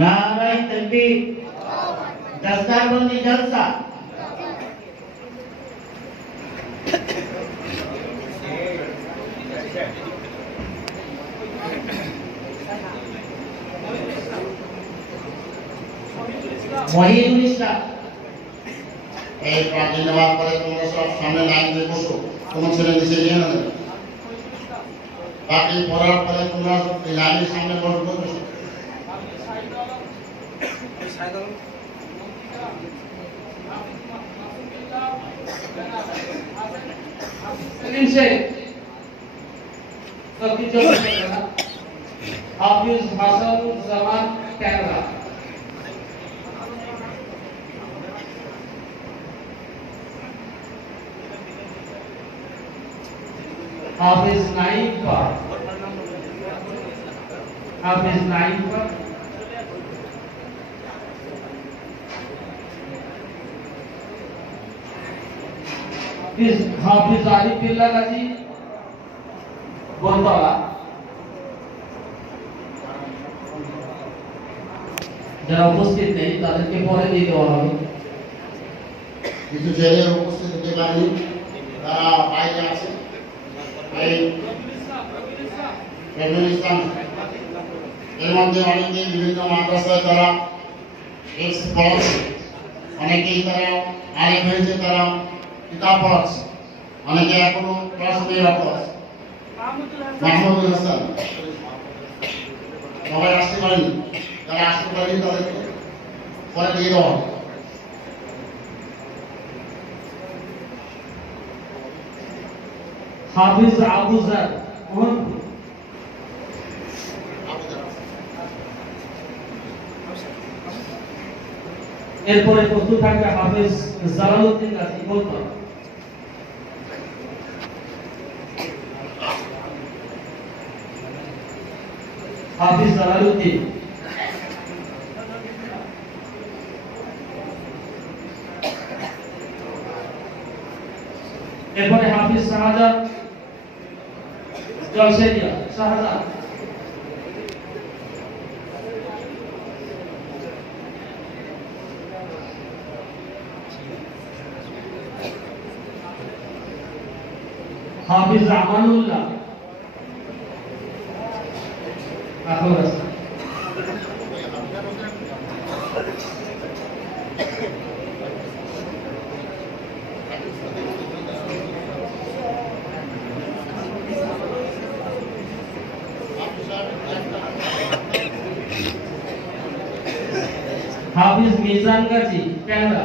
नारे तकबीर, दस्तारबंदी जलसा। মহিদুল ইসলাম এই প্রার্থী নেওয়ার পরে তোমরা সব সামনে লাইন দিয়ে বসো, তোমার ছেলে নিচে নিয়ে নেবে। বাকি পড়ার পরে তোমরা এই লাইনের সামনে বসবো। हाफिज हसन जमान कैमरा हाफिज नाइम पर हाफिज नाइम पर हाफिज आरिफ बिल्ला गाजी बोलतला যারা উপস্থিত নেই তাদেরকে পরে দিয়ে দেওয়া হবে। কিছু ছেলে উপস্থিত হতে পারেনি, তারা বাইরে আছে। এই ইসলাম এর মধ্যে অনেকে বিভিন্ন মাদ্রাসায় তারা পড়াচ্ছে, অনেকেই তারা আরেক হয়েছে, তারা কিতাব পড়াচ্ছে, অনেকে এখনো পড়াশোনারত আছে। মাহমুদুল হাসান সবাই আসতে পারেনি, যারা আসতে পারেনি তাদেরকে পরে দিয়ে দেওয়া হবে। হাফিজ আবুজার এরপরে প্রস্তুত থাকবে হাফিজ জালালউদ্দিন গাজী বলতল। হাফিজ জালালউদ্দিন এরপরে হাফিজ শাহজাহান জলসেরিয়া শাহজাহান হাফিজ আমানুল্লাহ আখলাস हाफिज मिजान गाजी कैमरा